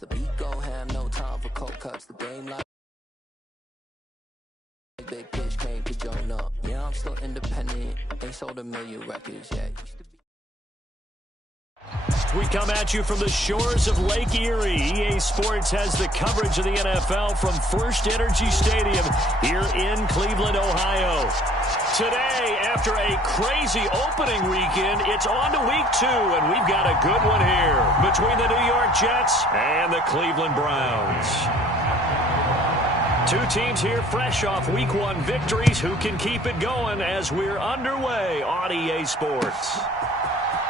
The beat go ham, no time for cold cuts. The game like big bitch came to join up. Yeah, I'm still independent. Ain't sold a million records yet. We come at you from the shores of Lake Erie. EA Sports has the coverage of the NFL from First Energy Stadium here in Cleveland, Ohio. Today, after a crazy opening weekend, it's on to week 2, and we've got a good one here between the New York Jets and the Cleveland Browns. Two teams here fresh off week 1 victories. Who can keep it going as we're underway on EA Sports?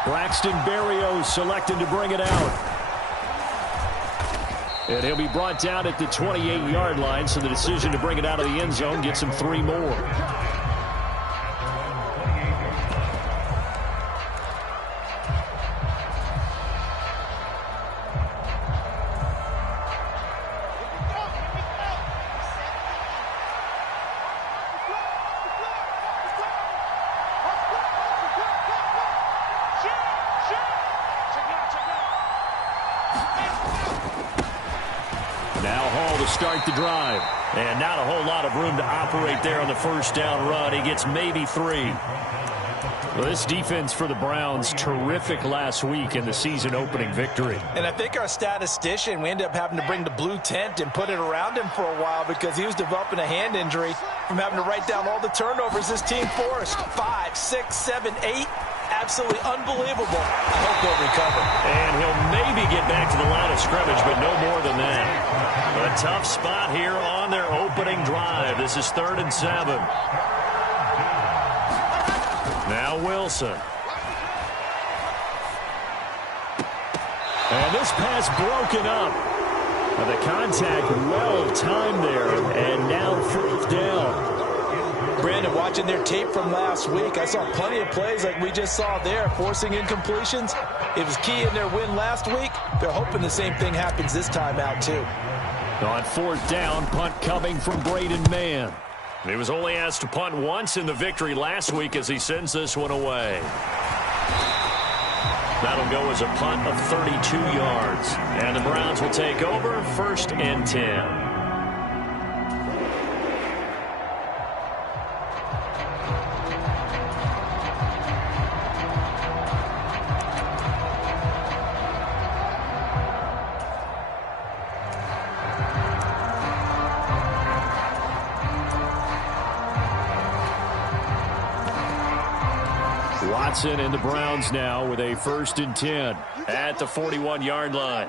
Braxton Berrios selected to bring it out. And he'll be brought down at the 28-yard line, so the decision to bring it out of the end zone gets him 3 more. Start the drive. And not a whole lot of room to operate there on the first down run. He gets maybe 3. Well, this defense for the Browns, terrific last week in the season opening victory. And I think our statistician, we ended up having to bring the blue tent and put it around him for a while because he was developing a hand injury from having to write down all the turnovers this team forced. 5, 6, 7, 8. Absolutely unbelievable. I hope he'll recover. And he'll maybe get back to the line of scrimmage, but no more than that. A tough spot here on their opening drive. This is 3rd and 7. Now Wilson. And this pass broken up. The contact well timed there, and now 4th down. Brandon, watching their tape from last week, I saw plenty of plays like we just saw there, forcing incompletions. It was key in their win last week. They're hoping the same thing happens this time out, too. On 4th down, punt coming from Braden Mann. He was only asked to punt once in the victory last week as he sends this one away. That'll go as a punt of 32 yards. And the Browns will take over 1st and 10. Watson and the Browns now with a 1st and 10 at the 41-yard line.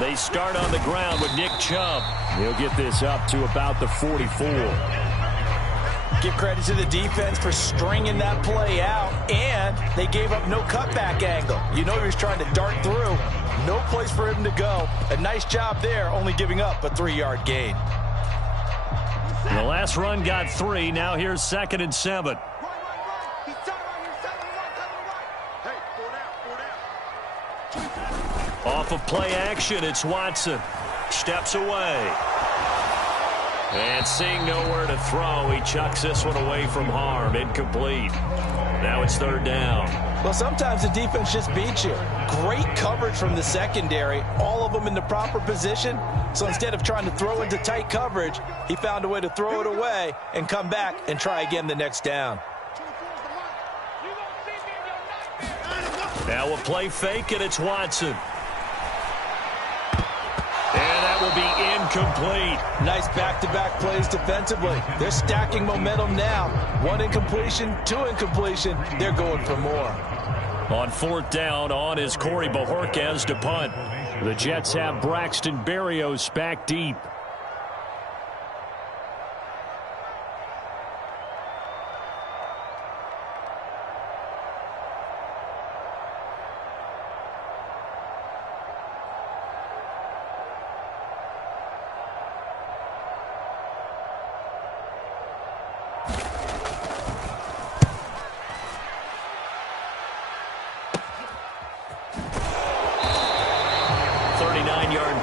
They start on the ground with Nick Chubb. He'll get this up to about the 44. Give credit to the defense for stringing that play out, and they gave up no cutback angle. You know he was trying to dart through. No place for him to go. A nice job there, only giving up a 3-yard gain. The last run got 3. Now here's 2nd and 7. Off of play action, it's Watson. Steps away. And seeing nowhere to throw, he chucks this one away from harm. Incomplete. Now it's 3rd down. Well, sometimes the defense just beats you. Great coverage from the secondary. All of them in the proper position. So instead of trying to throw into tight coverage, he found a way to throw it away and come back and try again the next down. Now we'll play fake, and it's Watson. And that will be incomplete. Nice back-to-back plays defensively. They're stacking momentum now. 1 incompletion, 2 incompletion. They're going for more. On 4th down, on is Corey Bojorquez to punt. The Jets have Braxton Berrios back deep.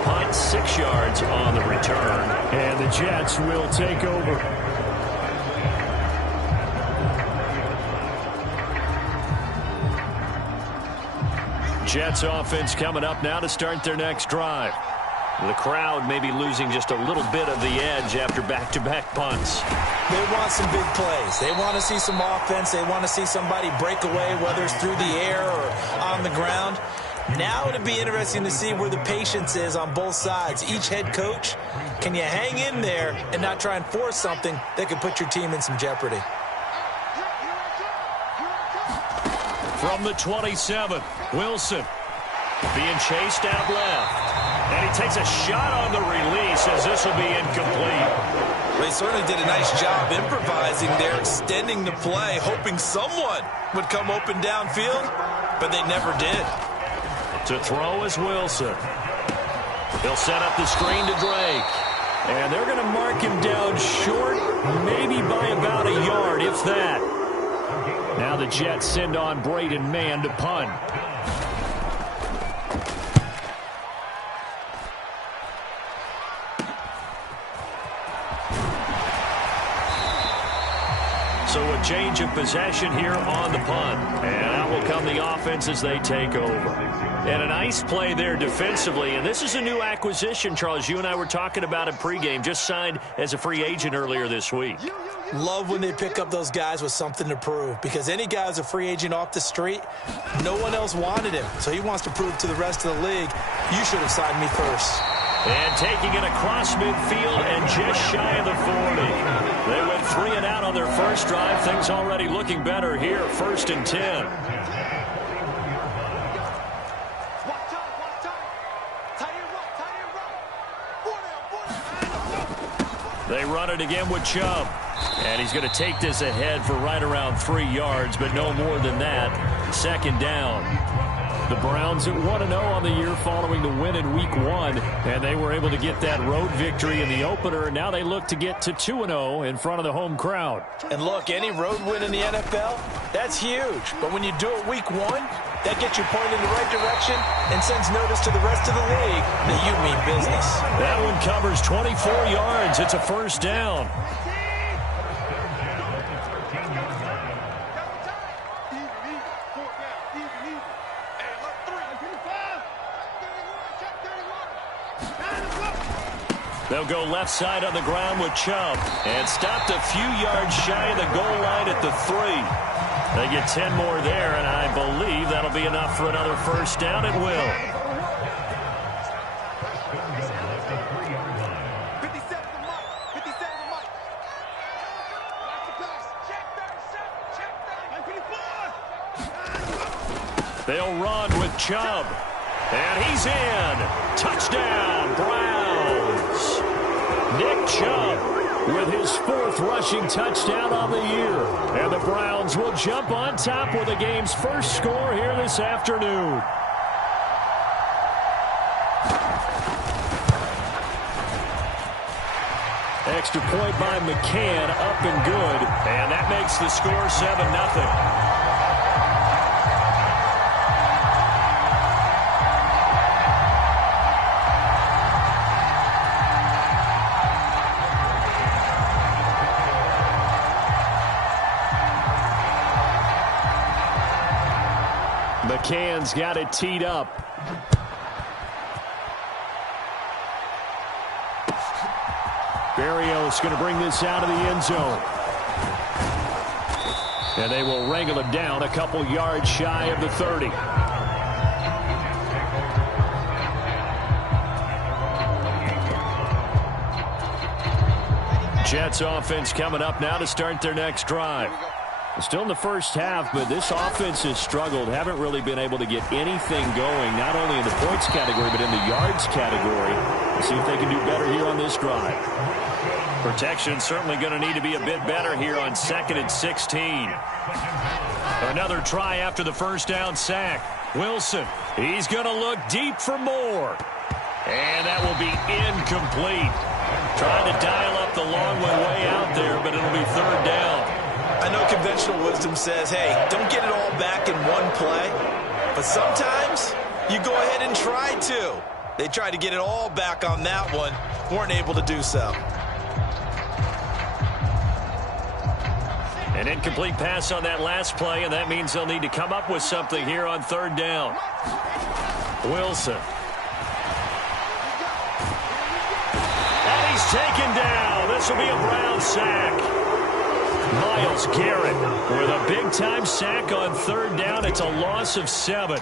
Punt, 6 yards on the return. And the Jets will take over. Jets offense coming up now to start their next drive. The crowd may be losing just a little bit of the edge after back-to-back punts. They want some big plays. They want to see some offense. They want to see somebody break away, whether it's through the air or on the ground. Now it'll be interesting to see where the patience is on both sides. Each head coach, can you hang in there and not try and force something that could put your team in some jeopardy? From the 27, Wilson being chased out left. And he takes a shot on the release as this will be incomplete. They certainly did a nice job improvising there, extending the play, hoping someone would come open downfield, but they never did. To throw is Wilson. He'll set up the screen to Drake. And they're going to mark him down short, maybe by about a yard, if that. Now the Jets send on Braden Mann to punt. So a change of possession here on the punt. And out will come the offense as they take over. And a nice play there defensively. And this is a new acquisition, Charles. You and I were talking about it pregame. Just signed as a free agent earlier this week. Love when they pick up those guys with something to prove. Because any guy who's a free agent off the street, no one else wanted him. So he wants to prove to the rest of the league, you should have signed me first. And taking it across midfield and just shy of the 40. They went 3 and out on their first drive. Things already looking better here. 1st and 10. They run it again with Chubb. And he's going to take this ahead for right around 3 yards, but no more than that. 2nd down. The Browns at 1-0 on the year following the win in Week 1, and they were able to get that road victory in the opener, and now they look to get to 2-0 in front of the home crowd. And look, any road win in the NFL, that's huge. But when you do it Week 1, that gets you pointed in the right direction and sends notice to the rest of the league that you mean business. That one covers 24 yards. It's a 1st down. They'll go left side on the ground with Chubb. And stopped a few yards shy of the goal line at the 3. They get 10 more there, and I believe that'll be enough for another 1st down. It will. They'll run with Chubb. And he's in. Touchdown, Browns. Nick Chubb with his 4th rushing touchdown on the year. And the Browns will jump on top with the game's first score here this afternoon. Extra point by McCann, up and good. And that makes the score 7-0. McCann's got it teed up. Berrios going to bring this out of the end zone. And they will wrangle him down a couple yards shy of the 30. Jets offense coming up now to start their next drive. Still in the first half, but this offense has struggled. Haven't really been able to get anything going, not only in the points category, but in the yards category. Let's see if they can do better here on this drive. Protection certainly going to need to be a bit better here on 2nd and 16. Another try after the 1st down sack. Wilson, he's going to look deep for more. And that will be incomplete. Trying to dial up the long one way out there, but it'll be 3rd down. I know conventional wisdom says, hey, don't get it all back in one play. But sometimes you go ahead and try to. They tried to get it all back on that one. Weren't able to do so. An incomplete pass on that last play, and that means they'll need to come up with something here on third down. Wilson. And he's taken down. This will be a Brown sack. Myles Garrett with a big-time sack on third down. It's a loss of 7.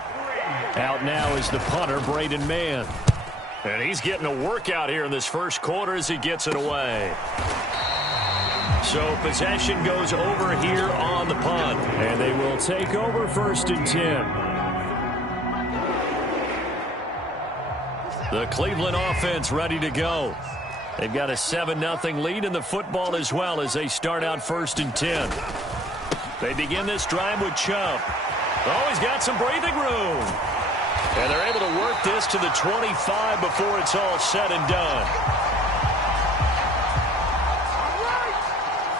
Out now is the punter, Braden Mann. And he's getting a workout here in this first quarter as he gets it away. So possession goes over here on the punt. And they will take over 1st and 10. The Cleveland offense ready to go. They've got a 7-0 lead in the football as well as they start out 1st and 10. They begin this drive with Chubb. Oh, he's got some breathing room. And they're able to work this to the 25 before it's all said and done.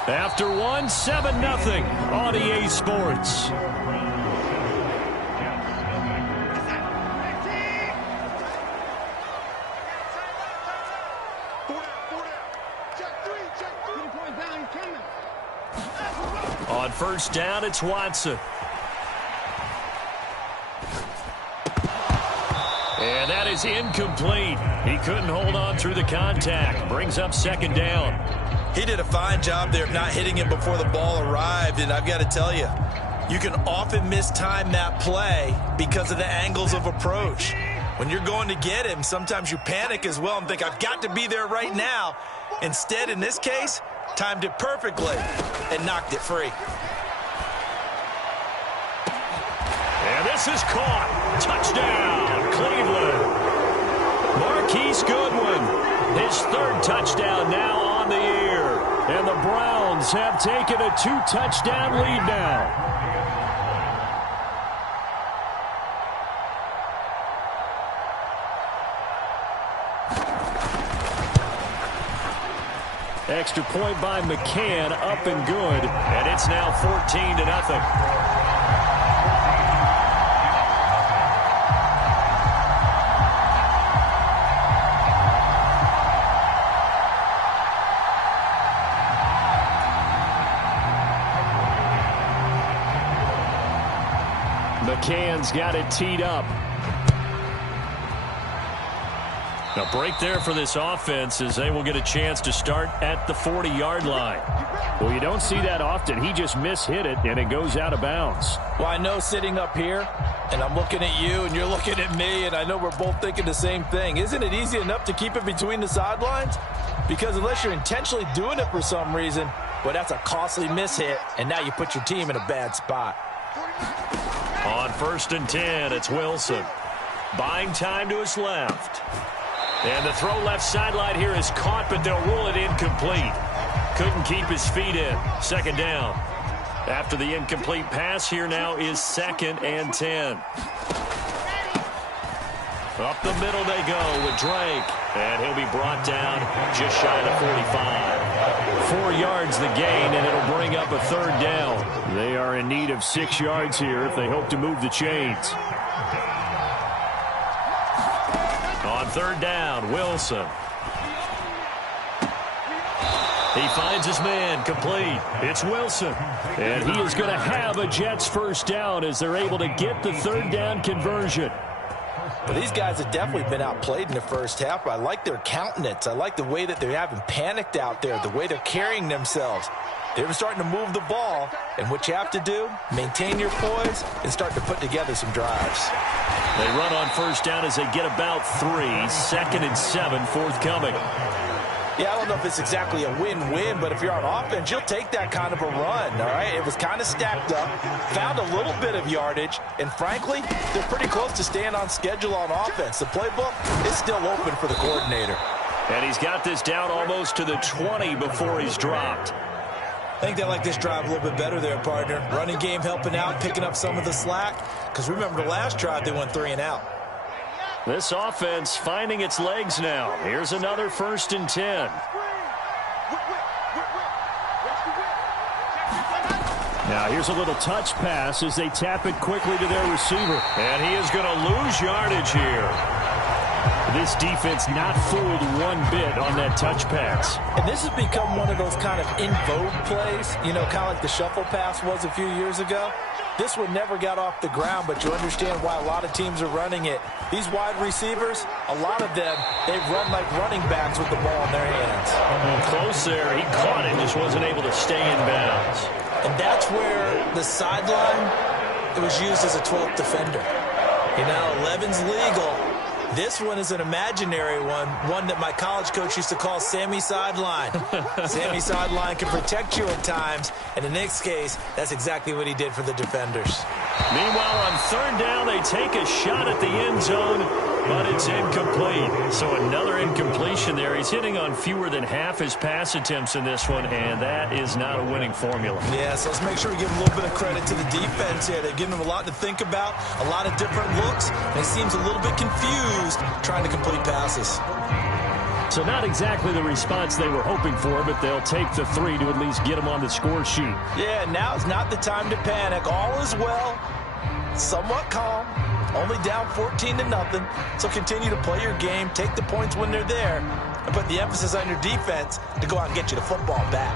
After one, 7-0 on EA Sports. On 1st down, it's Watson. And that is incomplete. He couldn't hold on through the contact. Brings up 2nd down. He did a fine job there of not hitting him before the ball arrived, and I've got to tell you, you can often mistime that play because of the angles of approach. When you're going to get him, sometimes you panic as well and think, I've got to be there right now. Instead, in this case, timed it perfectly and knocked it free. And this is caught. Touchdown, Cleveland. Marquise Goodwin, his 3rd touchdown now on the year. And the Browns have taken a 2-touchdown lead now. Extra point by McCann, up and good. And it's now 14-0. McCann's got it teed up. A break there for this offense as they will get a chance to start at the 40-yard line. Well, you don't see that often. He just mishit it, and it goes out of bounds. Well, I know sitting up here, and I'm looking at you, and you're looking at me, and I know we're both thinking the same thing. Isn't it easy enough to keep it between the sidelines? Because unless you're intentionally doing it for some reason, well, that's a costly mishit, and now you put your team in a bad spot. On 1st and 10, it's Wilson. Buying time to his left. And the throw left sideline here is caught, but they'll rule it incomplete. Couldn't keep his feet in. 2nd down. After the incomplete pass, here now is 2nd and 10. Up the middle they go with Drake. And he'll be brought down just shy of 45. 4 yards the gain, and it'll bring up a 3rd down. They are in need of 6 yards here if they hope to move the chains. On 3rd down, Wilson. He finds his man, complete. It's Wilson. And he is going to have a Jets 1st down as they're able to get the 3rd down conversion. But these guys have definitely been outplayed in the first half, but I like their countenance. I like the way that they haven't panicked out there, the way they're carrying themselves. They're starting to move the ball, and what you have to do, maintain your poise and start to put together some drives. They run on 1st down as they get about 3. 2nd and 7 forthcoming. Yeah, I don't know if it's exactly a win-win, but if you're on offense, you'll take that kind of a run, all right? It was kind of stacked up, found a little bit of yardage, and frankly, they're pretty close to staying on schedule on offense. The playbook is still open for the coordinator. And he's got this down almost to the 20 before he's dropped. I think they like this drive a little bit better there, partner. Running game helping out, picking up some of the slack, because remember the last drive they went 3 and out. This offense finding its legs now. Here's another 1st and 10. Now here's a little touch pass as they tap it quickly to their receiver. And he is going to lose yardage here. This defense not fooled one bit on that touch pass. And this has become one of those kind of in vogue plays, you know, kind of like the shuffle pass was a few years ago. This one never got off the ground, but you understand why a lot of teams are running it. These wide receivers, a lot of them, they run like running backs with the ball in their hands. Close there. He caught it, just wasn't able to stay in bounds. And that's where the sideline, it was used as a 12th defender. You know, 11's legal. This one is an imaginary one that my college coach used to call Sammy Sideline. Sammy Sideline can protect you at times, and in this case, that's exactly what he did for the defenders. Meanwhile, on third down, they take a shot at the end zone, but it's incomplete. So another incompletion there. He's hitting on fewer than half his pass attempts in this one, and that is not a winning formula. Yeah, so let's make sure we give a little bit of credit to the defense here. They're giving him a lot to think about, a lot of different looks, and he seems a little bit confused trying to complete passes. So not exactly the response they were hoping for, but they'll take the 3 to at least get them on the score sheet. Yeah, now's not the time to panic. All is well, somewhat calm, only down 14-0. So continue to play your game, take the points when they're there, and put the emphasis on your defense to go out and get you the football back.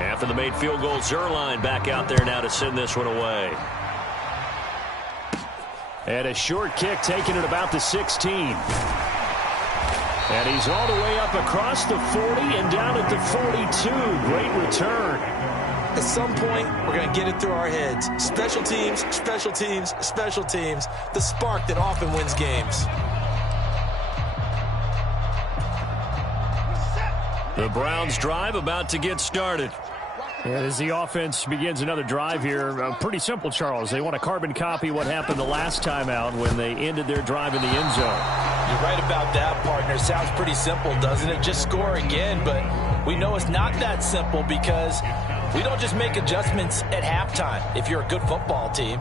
After the made field goal, Zerline back out there now to send this one away. And a short kick taken at about the 16. And he's all the way up across the 40 and down at the 42. Great return. At some point, we're going to get it through our heads. Special teams, special teams, special teams. The spark that often wins games. The Browns drive about to get started. Yeah, as the offense begins another drive here, pretty simple, Charles. They want to carbon copy what happened the last time out when they ended their drive in the end zone. You're right about that, partner. Sounds pretty simple, doesn't it? Just score again, but we know it's not that simple because we don't just make adjustments at halftime if you're a good football team.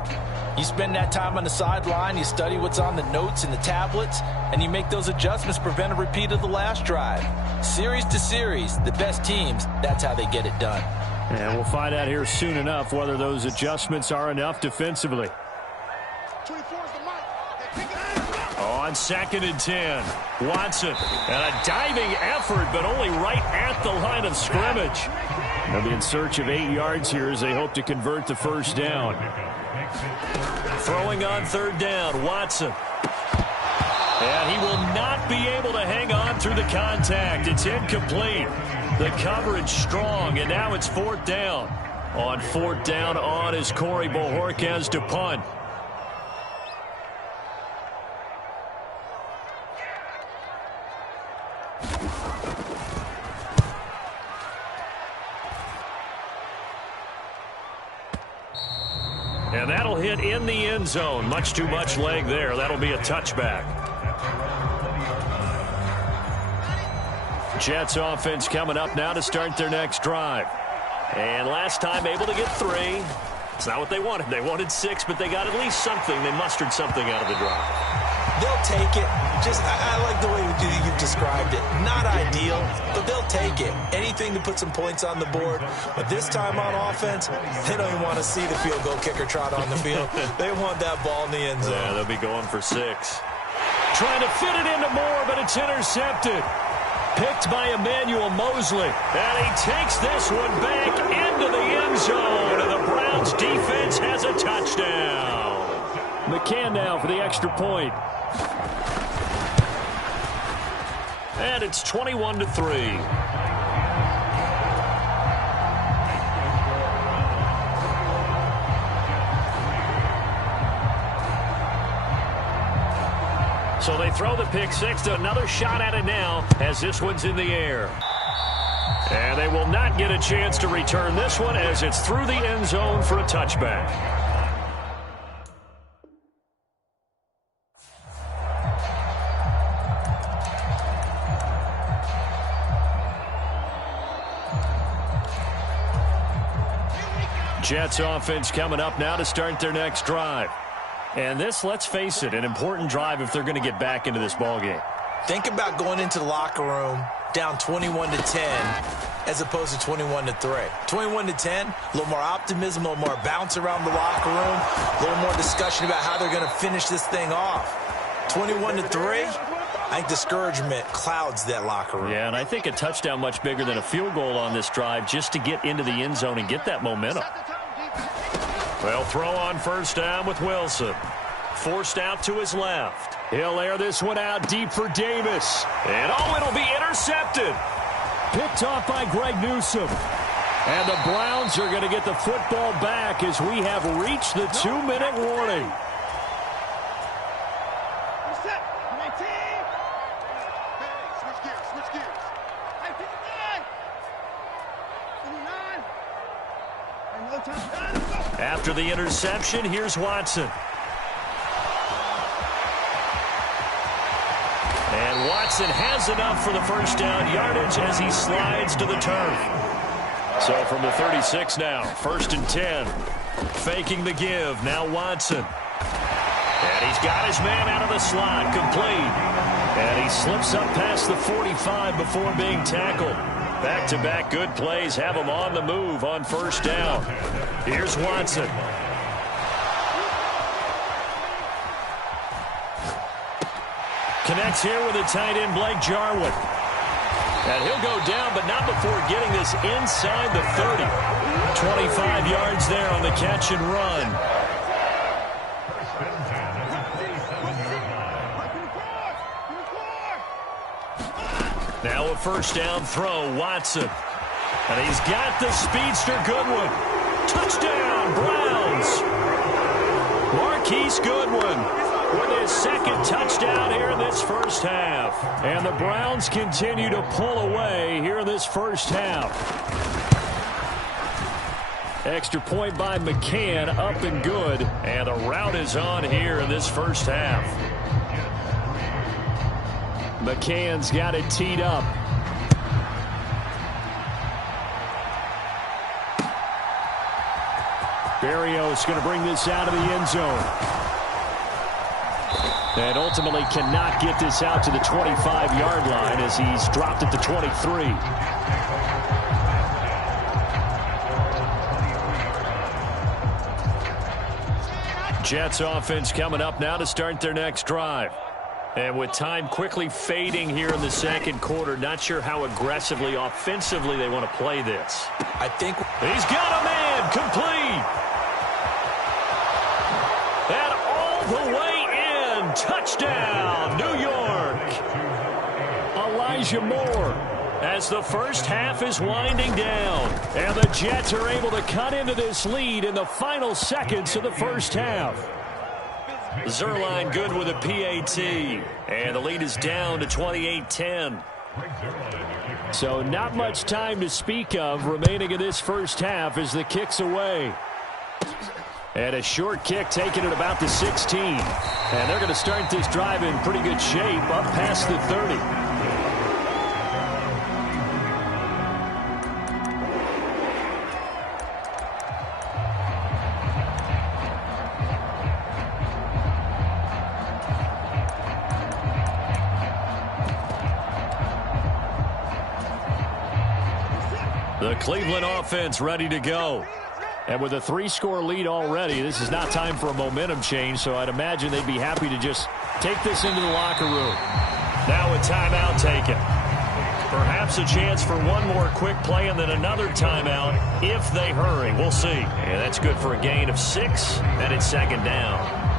You spend that time on the sideline, you study what's on the notes and the tablets, and you make those adjustments to prevent a repeat of the last drive. Series to series, the best teams, that's how they get it done. And we'll find out here soon enough whether those adjustments are enough defensively. On 2nd and 10, Watson. And a diving effort, but only right at the line of scrimmage. They'll be in search of 8 yards here as they hope to convert the first down. Throwing on 3rd down, Watson. And he will not be able to hang on through the contact. It's incomplete. The coverage strong, and now it's 4th down. On 4th down on is Corey Bojorquez to punt. And that'll hit in the end zone. Much too much leg there. That'll be a touchback. Jets offense coming up now to start their next drive. And last time able to get 3. It's not what they wanted. They wanted 6, but they got at least something. They mustered something out of the drive. They'll take it. I like the way you've described it. Not ideal, but they'll take it. Anything to put some points on the board. But this time on offense, they don't even want to see the field goal kicker trot on the field. They want that ball in the end zone. Yeah, they'll be going for 6. Trying to fit it into Moore, but it's intercepted. Picked by Emmanuel Mosley. And he takes this one back into the end zone. And the Browns defense has a touchdown. McCann now for the extra point. And it's 21-3. So they throw the pick 6 to another shot at it now as this one's in the air. And they will not get a chance to return this one as it's through the end zone for a touchback. Jets offense coming up now to start their next drive. And this, let's face it, an important drive if they're going to get back into this ballgame. Think about going into the locker room down 21-10 as opposed to 21-3. 21-10, a little more optimism, a little more bounce around the locker room, a little more discussion about how they're going to finish this thing off. 21-3, I think discouragement clouds that locker room. Yeah, and I think a touchdown much bigger than a field goal on this drive just to get into the end zone and get that momentum. Well, throw on first down with Wilson. Forced out to his left. He'll air this one out deep for Davis. And, oh, it'll be intercepted. Picked off by Greg Newsome. And the Browns are going to get the football back as we have reached the 2-minute warning. After the interception, here's Watson. And Watson has enough for the first down yardage as he slides to the turf. So from the 36 now, 1st and 10. Faking the give, now Watson. And he's got his man out of the slot, complete. And he slips up past the 45 before being tackled. Back-to-back good plays have him on the move on first down. Here's Watson. Connects here with the tight end, Blake Jarwin. And he'll go down, but not before getting this inside the 30. 25 yards there on the catch and run. Now a first down throw, Watson. And he's got the speedster Goodwin. Touchdown, Browns. Marquise Goodwin with his second touchdown here in this first half. And the Browns continue to pull away here in this first half. Extra point by McCann, up and good. And the route is on here in this first half. McCann's got it teed up. Berrios going to bring this out of the end zone. And ultimately cannot get this out to the 25-yard line as he's dropped at the 23. Jets offense coming up now to start their next drive. And with time quickly fading here in the second quarter, not sure how aggressively, offensively they want to play this. I think he's got a man complete. And all the way in. Touchdown, New York. Elijah Moore as the first half is winding down. And the Jets are able to cut into this lead in the final seconds of the first half. Zerline good with a PAT. And the lead is down to 28-10. So not much time to speak of remaining in this first half as the kick's away. And a short kick taken at about the 16. And they're going to start this drive in pretty good shape up past the 30. The Cleveland offense ready to go. And with a 3-score lead already, this is not time for a momentum change, so I'd imagine they'd be happy to just take this into the locker room. Now a timeout taken. Perhaps a chance for one more quick play and then another timeout if they hurry. We'll see. And that's good for a gain of 6, and it's second down.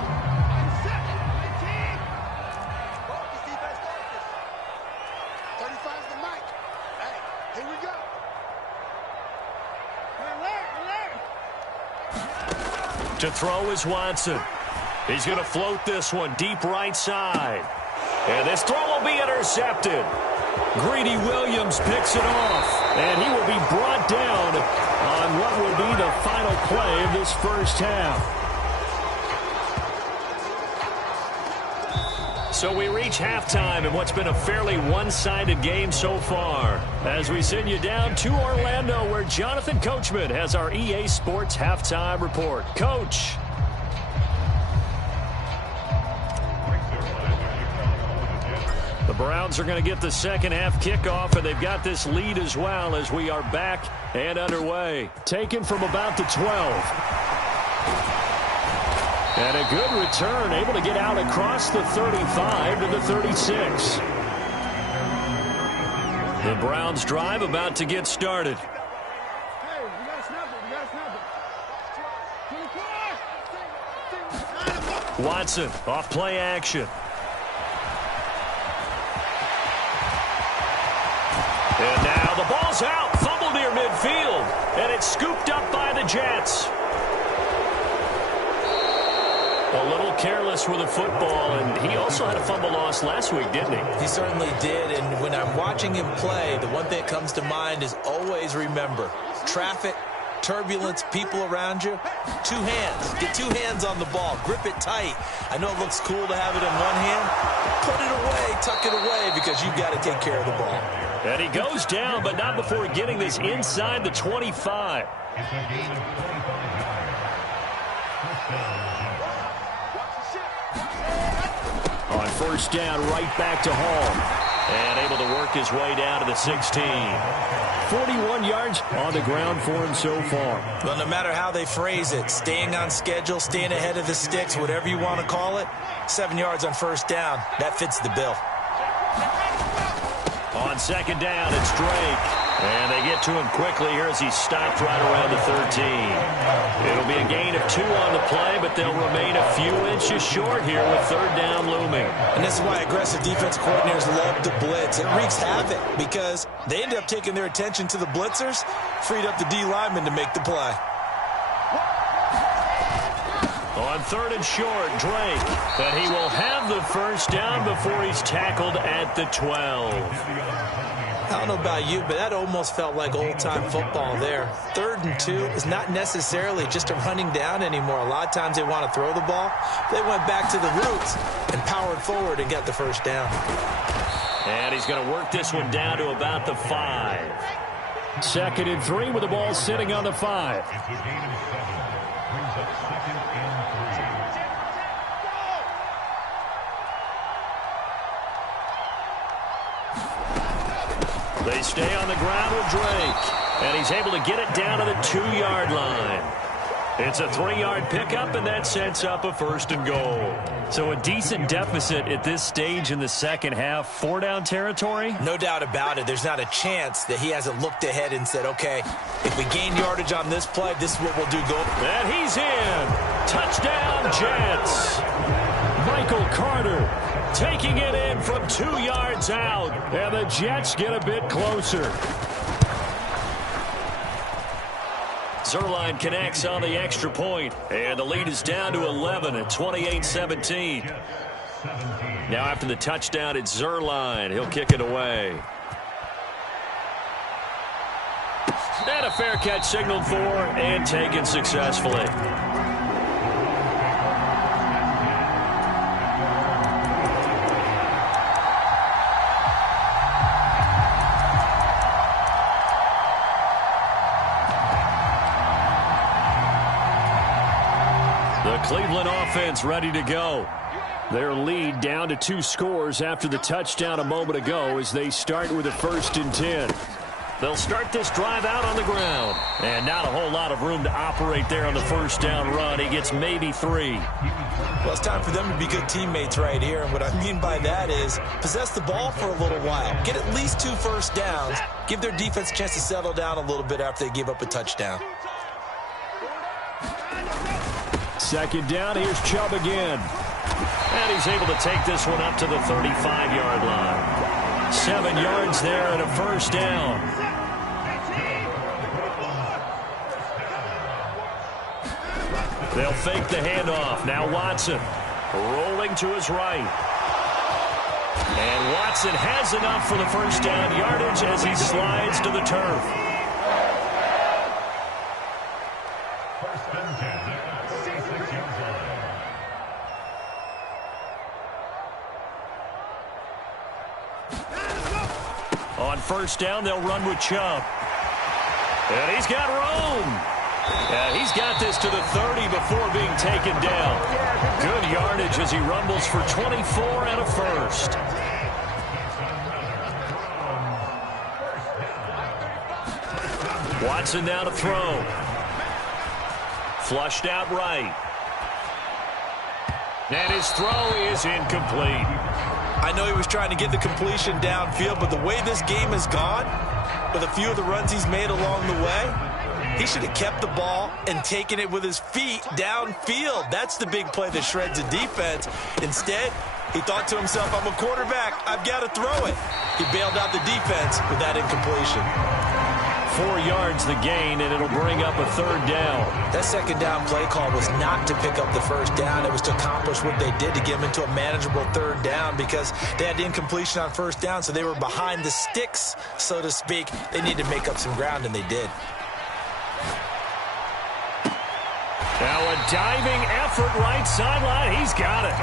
To throw is Watson. He's going to float this one deep right side. And this throw will be intercepted. Greedy Williams picks it off. And he will be brought down on what will be the final play of this first half. So we reach halftime in what's been a fairly one-sided game so far. As we send you down to Orlando, where Jonathan Coachman has our EA Sports Halftime Report. Coach. The The Browns are going to get the second half kickoff, and they've got this lead as well as we are back and underway. Taken from about the 12. And a good return, able to get out across the 35 to the 36. The Browns drive about to get started. Watson off play action. And now the ball's out. Fumble near midfield. And it's scooped up by the Jets. A little careless with the football, and he also had a fumble loss last week, didn't he? He certainly did, and when I'm watching him play, the one thing that comes to mind is always remember, traffic, turbulence, people around you, two hands. Get two hands on the ball. Grip it tight. I know it looks cool to have it in one hand. Put it away, tuck it away, because you've got to take care of the ball. And he goes down, but not before getting this inside the 25. On first down, right back to Hall. And able to work his way down to the 16. 41 yards on the ground for him so far. Well, no matter how they phrase it, staying on schedule, staying ahead of the sticks, whatever you want to call it, 7 yards on first down, that fits the bill. On second down, it's Drake. And they get to him quickly here as he stopped right around the 13. It'll be a gain of 2 on the play, but they'll remain a few inches short here with third down looming. And this is why aggressive defense coordinators love to blitz. It wreaks havoc because they end up taking their attention to the blitzers, freed up the D lineman to make the play. On third and short, Drake. But he will have the first down before he's tackled at the 12. I don't know about you, but that almost felt like old-time football there. 3rd and 2 is not necessarily just a running down anymore. A lot of times they want to throw the ball. They went back to the roots and powered forward and got the first down. And he's going to work this one down to about the 5. 2nd and 3 with the ball sitting on the 5. They stay on the ground with Drake, and he's able to get it down to the 2-yard line. It's a 3-yard pickup, and that sets up a 1st and goal. So a decent deficit at this stage in the second half. 4-down territory? No doubt about it. There's not a chance that he hasn't looked ahead and said, okay, if we gain yardage on this play, this is what we'll do. Go. And he's in. Touchdown, Jets. Michael Carter taking it in from 2 yards out, and the Jets get a bit closer. Zerline connects on the extra point, and the lead is down to 11 at 28-17. Now after the touchdown, it's Zerline. He'll kick it away. And a fair catch signaled for and taken successfully. Cleveland offense ready to go. Their lead down to 2 scores after the touchdown a moment ago as they start with a 1st and 10. They'll start this drive out on the ground. And not a whole lot of room to operate there on the first down run. He gets maybe 3. Well, it's time for them to be good teammates right here. And what I mean by that is possess the ball for a little while. Get at least 2 first downs. Give their defense a chance to settle down a little bit after they give up a touchdown. 2nd down, here's Chubb again. And he's able to take this one up to the 35-yard line. 7 yards there and a 1st down. They'll fake the handoff. Now Watson rolling to his right. And Watson has enough for the 1st down yardage as he slides to the turf. On 1st down, they'll run with Chubb. And he's got room. And he's got this to the 30 before being taken down. Good yardage as he rumbles for 24 and a 1st. Watson now to throw. Flushed out right. And his throw is incomplete. I know he was trying to get the completion downfield, but the way this game has gone, with a few of the runs he's made along the way, he should have kept the ball and taken it with his feet downfield. That's the big play that shreds the defense. Instead, he thought to himself, I'm a quarterback, I've got to throw it. He bailed out the defense with that incompletion. 4 yards the gain, and it'll bring up a third down. That second down play call was not to pick up the first down. It was to accomplish what they did to get them into a manageable third down because they had the incompletion on first down, so they were behind the sticks, so to speak. They needed to make up some ground, and they did. Now a diving effort right sideline. He's got it.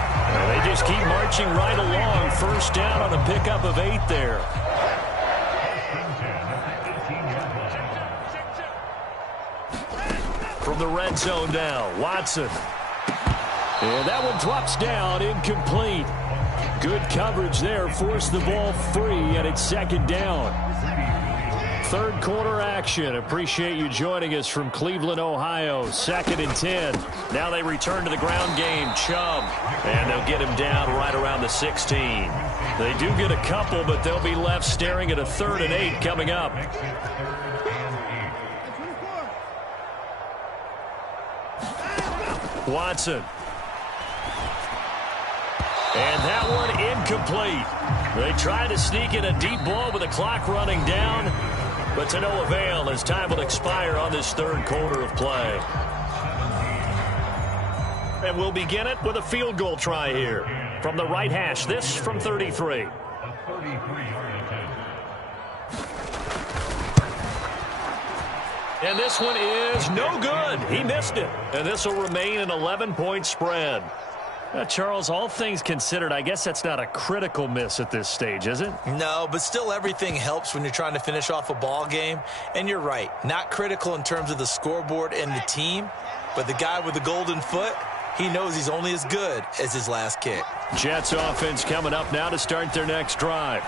They just keep marching right along. First down on a pickup of 8 there. From the red zone now, Watson. And that one drops down, incomplete. Good coverage there, forced the ball free, and it's second down. Third quarter action. Appreciate you joining us from Cleveland, Ohio. 2nd and 10. Now they return to the ground game. Chubb. And they'll get him down right around the 16. They do get a couple, but they'll be left staring at a 3rd and 8 coming up. Watson. And that one incomplete. They try to sneak in a deep ball with the clock running down, but to no avail as time will expire on this third quarter of play. And we'll begin it with a field goal try here. From the right hash, this from 33. And this one is no good. He missed it. And this will remain an 11-point spread. Charles, all things considered, I guess that's not a critical miss at this stage, is it? No, but still everything helps when you're trying to finish off a ball game. And you're right, not critical in terms of the scoreboard and the team, but the guy with the golden foot, he knows he's only as good as his last kick. Jets offense coming up now to start their next drive.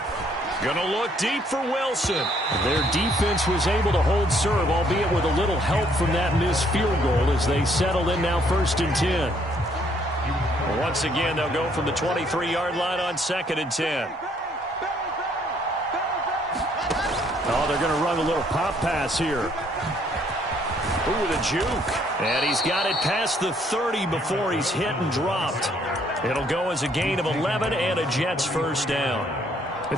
Gonna look deep for Wilson. Their defense was able to hold serve, albeit with a little help from that missed field goal as they settle in now 1st and 10. Once again, they'll go from the 23-yard line on 2nd and 10. Oh, they're going to run a little pop pass here. Ooh, the juke. And he's got it past the 30 before he's hit and dropped. It'll go as a gain of 11 and a Jets first down.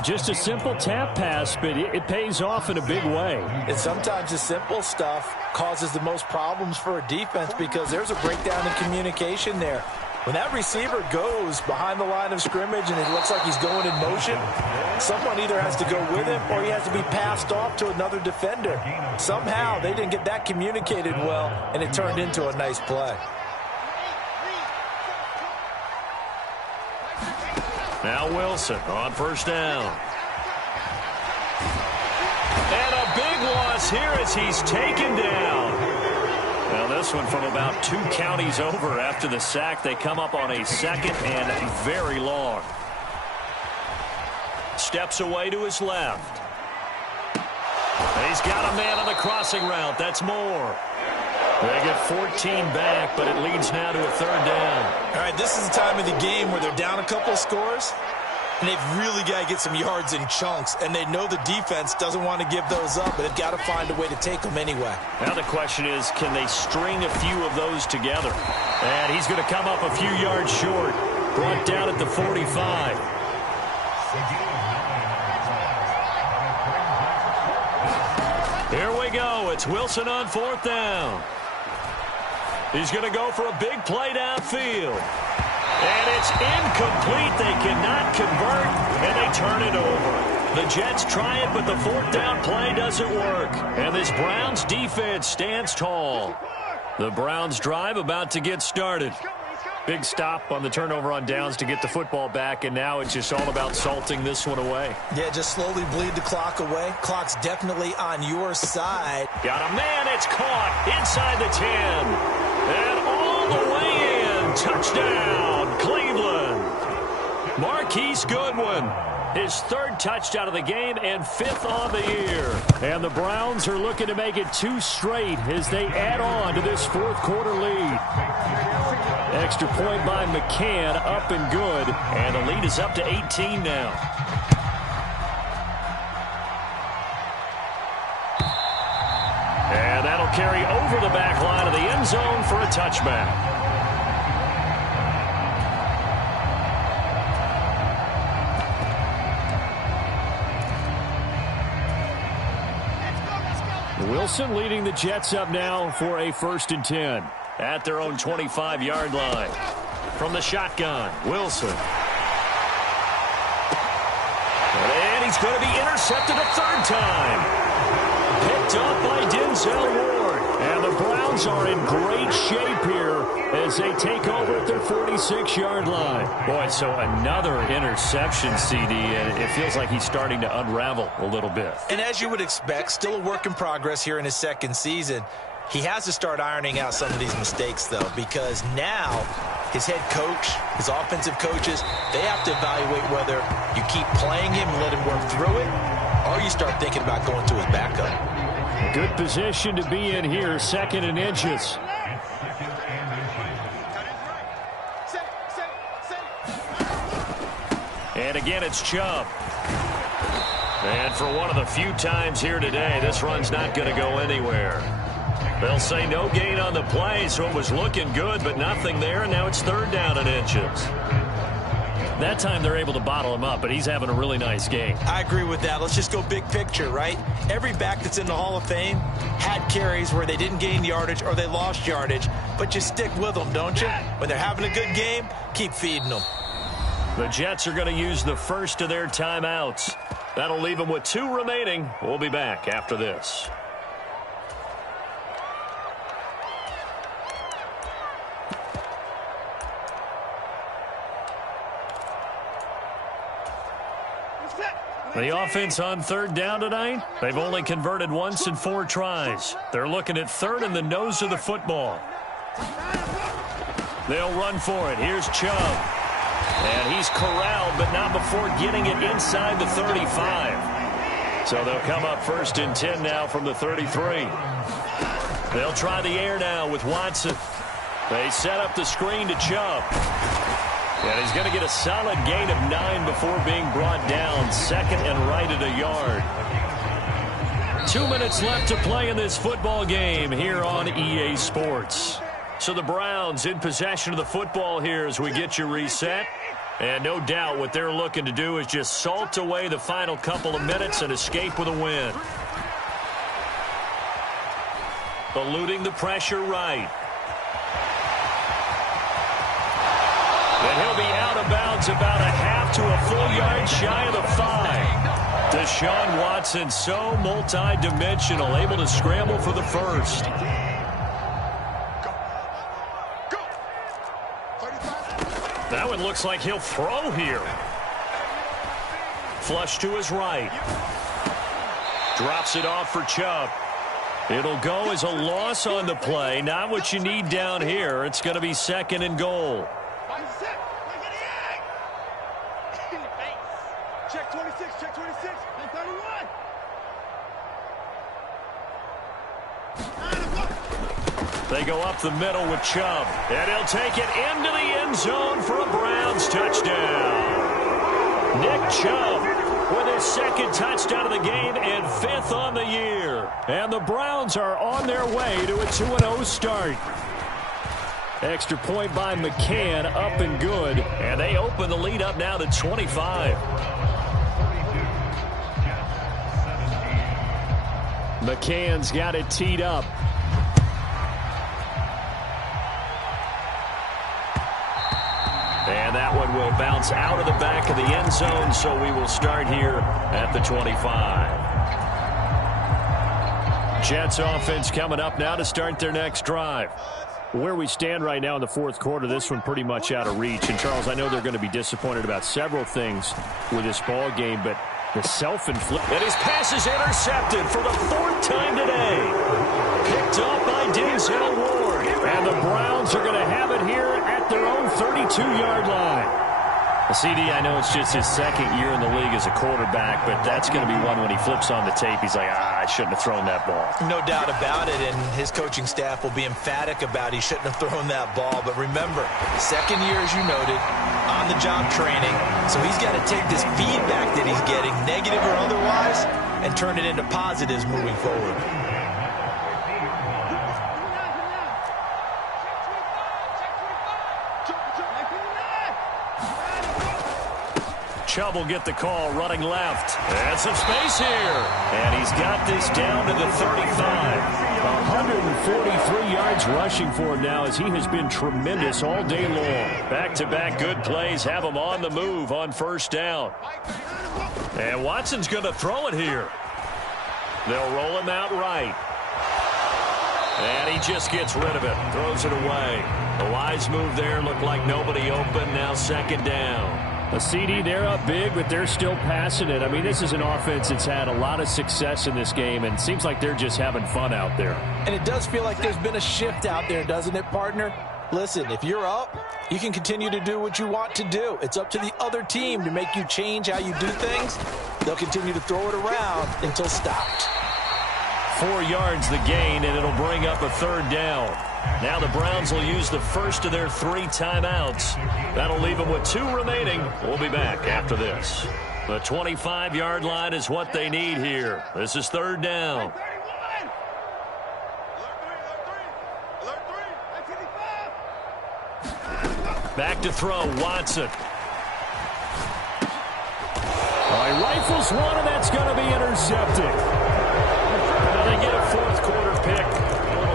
Just a simple tap pass, but it pays off in a big way. And sometimes the simple stuff causes the most problems for a defense because there's a breakdown in communication there. When that receiver goes behind the line of scrimmage and it looks like he's going in motion, someone either has to go with him or he has to be passed off to another defender. Somehow they didn't get that communicated well, and it turned into a nice play. Now Wilson on first down. And a big loss here as he's taken down. Well, this one from about 2 counties over after the sack. They come up on a 2nd and very long. Steps away to his left. He's got a man on the crossing route. That's more. They get 14 back, but it leads now to a 3rd down. All right, this is the time of the game where they're down a couple of scores, and they've really got to get some yards in chunks, and they know the defense doesn't want to give those up, but they've got to find a way to take them anyway. Now the question is, can they string a few of those together? And he's going to come up a few yards short. Brought down at the 45. Here we go. It's Wilson on 4th down. He's going to go for a big play downfield. And it's incomplete. They cannot convert, and they turn it over. The Jets try it, but the 4th down play doesn't work. And this Browns defense stands tall. The Browns drive about to get started. Big stop on the turnover on downs to get the football back, and now it's just all about salting this one away. Yeah, just slowly bleed the clock away. Clock's definitely on your side. Got a man, it's caught inside the 10. And all the way in. Touchdown, Cleveland. Mark Marquise Goodwin. His third touchdown of the game and fifth on the year. And the Browns are looking to make it 2 straight as they add on to this fourth quarter lead. Extra point by McCann, up and good. And the lead is up to 18 now. And that'll carry over the back line of the end zone for a touchback. Wilson leading the Jets up now for a 1st and 10 at their own 25-yard line. From the shotgun, Wilson. And he's going to be intercepted a 3rd time. Picked up by Denzel Ward. And the Browns are in great shape here as they take over at their 46-yard line. Boy, so another interception, CD, and it feels like he's starting to unravel a little bit. And as you would expect, still a work in progress here in his 2nd season. He has to start ironing out some of these mistakes, though, because now his head coach, his offensive coaches, they have to evaluate whether you keep playing him and let him work through it, or you start thinking about going to his backup. Good position to be in here, 2nd and inches. And again, it's Chubb. And for one of the few times here today, this run's not going to go anywhere. They'll say no gain on the play, so it was looking good, but nothing there, and now it's 3rd down and inches. That time they're able to bottle him up, but he's having a really nice game. I agree with that. Let's just go big picture, right? Every back that's in the Hall of Fame had carries where they didn't gain yardage or they lost yardage, but you stick with them, don't you? When they're having a good game, keep feeding them. The Jets are going to use the first of their timeouts. That'll leave them with 2 remaining. We'll be back after this. The offense on 3rd down tonight, they've only converted once in 4 tries. They're looking at 3rd in the nose of the football. They'll run for it. Here's Chubb. And he's corralled, but not before getting it inside the 35. So they'll come up 1st and 10 now from the 33. They'll try the air now with Watson. They set up the screen to Chubb. And he's going to get a solid gain of 9 before being brought down. 2nd and right at a yard. 2 minutes left to play in this football game here on EA Sports. So the Browns in possession of the football here as we get you reset. And no doubt what they're looking to do is just salt away the final couple of minutes and escape with a win. Eluding the pressure right. And he'll be out of bounds about a half to a full yard shy of the 5. Deshaun Watson so multi-dimensional, able to scramble for the first. That one looks like he'll throw here. Flush to his right. Drops it off for Chubb. It'll go as a loss on the play. Not what you need down here. It's going to be 2nd and goal. Check 26, check 26, 31. They go up the middle with Chubb. And he'll take it into the end zone for a Browns touchdown. Nick Chubb with his 2nd touchdown of the game and 5th on the year. And the Browns are on their way to a 2-0 start. Extra point by McCann, up and good. And they open the lead up now to 25. McCann's got it teed up. And that one will bounce out of the back of the end zone, so we will start here at the 25. Jets offense coming up now to start their next drive. Where we stand right now in the 4th quarter, this one pretty much out of reach. And, Charles, I know they're going to be disappointed about several things with this ball game, but the self-inflicted. And his pass is intercepted for the 4th time today. Picked up by Denzel Ward. And the Browns are going to have it here at their own 32-yard line. CD, I know it's just his second year in the league as a quarterback, but that's going to be one when he flips on the tape. He's like, I shouldn't have thrown that ball. No doubt about it, and his coaching staff will be emphatic about he shouldn't have thrown that ball. But remember, second year, as you noted, on-the-job training. So he's got to take this feedback that he's getting, negative or otherwise, and turn it into positives moving forward. Chubb will get the call, running left. And some space here. And he's got this down to the 35. 143 yards rushing for him now as he has been tremendous all day long. Back-to-back good plays have him on the move on first down. And Watson's going to throw it here. They'll roll him out right. And he just gets rid of it. Throws it away. The wise move there. Looked like nobody open. Now second down. A CD, they're up big, but they're still passing it. I mean, this is an offense that's had a lot of success in this game, and it seems like they're just having fun out there. And it does feel like there's been a shift out there, doesn't it, partner? Listen, if you're up, you can continue to do what you want to do. It's up to the other team to make you change how you do things. They'll continue to throw it around until stopped. 4 yards the gain, and it'll bring up a third down. Now the Browns will use the first of their 3 timeouts. That'll leave them with 2 remaining. We'll be back after this. The 25-yard line is what they need here. This is third down. Back to throw, Watson. He rifles one, and that's going to be intercepted. Well, they get a fourth quarter pick.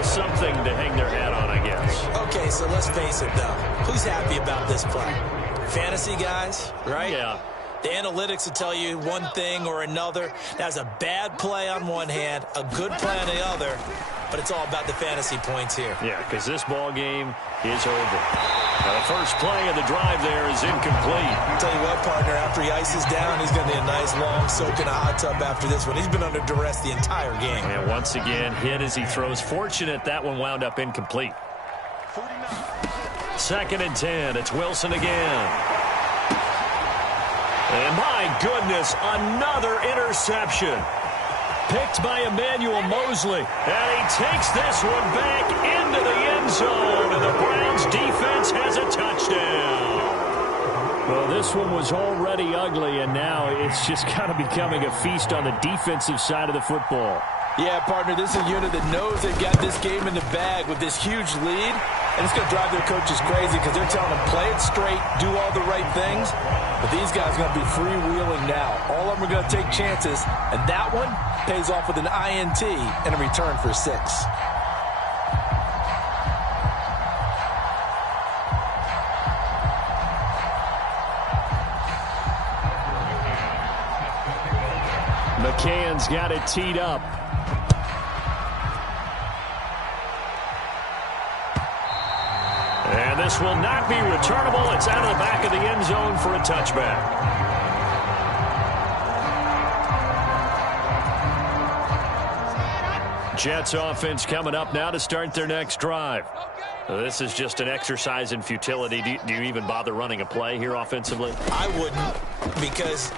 Something to hang their hat on, I guess. Okay, so let's face it, though. Who's happy about this play? Fantasy guys, right? Yeah. The analytics will tell you one thing or another. That's a bad play on one hand, a good play on the other, but it's all about the fantasy points here. Yeah, because this ball game is over. Now, the first play of the drive there is incomplete. I'll tell you what, partner, after he ices down, he's going to need a nice long soak in a hot tub after this one. He's been under duress the entire game. And once again, hit as he throws. Fortunate that one wound up incomplete. 2nd and 10. It's Wilson again. And my goodness, another interception. Picked by Emmanuel Mosley. And he takes this one back into the end zone. And the Browns defense has a touchdown. Well, this one was already ugly, and now it's just kind of becoming a feast on the defensive side of the football. Yeah, partner, this is a unit that knows they've got this game in the bag with this huge lead. And it's going to drive their coaches crazy because they're telling them play it straight, do all the right things. But these guys are going to be freewheeling now. All of them are going to take chances, and that one pays off with an INT and a return for 6. McCann's got it teed up. And this will not be returnable. It's out of the back of the end zone for a touchback. Jets offense coming up now to start their next drive. This is just an exercise in futility. Do you even bother running a play here offensively? I wouldn't, because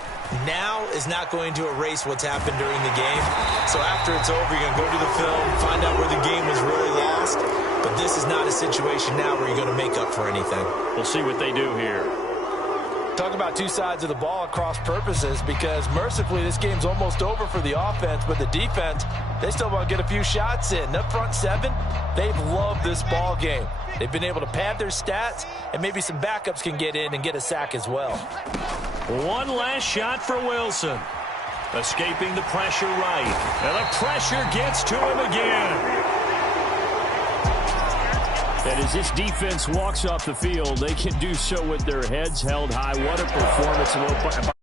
now is not going to erase what's happened during the game. So after it's over, you're going to go to the film, find out where the game was really lost. But this is not a situation now where you're going to make up for anything. We'll see what they do here. Talk about 2 sides of the ball at cross purposes, because mercifully this game's almost over for the offense, but the defense, they still want to get a few shots in. Up front 7, they've loved this ball game. They've been able to pad their stats, and maybe some backups can get in and get a sack as well. One last shot for Wilson. Escaping the pressure right. And the pressure gets to him again. And as this defense walks off the field, they can do so with their heads held high. What a performance.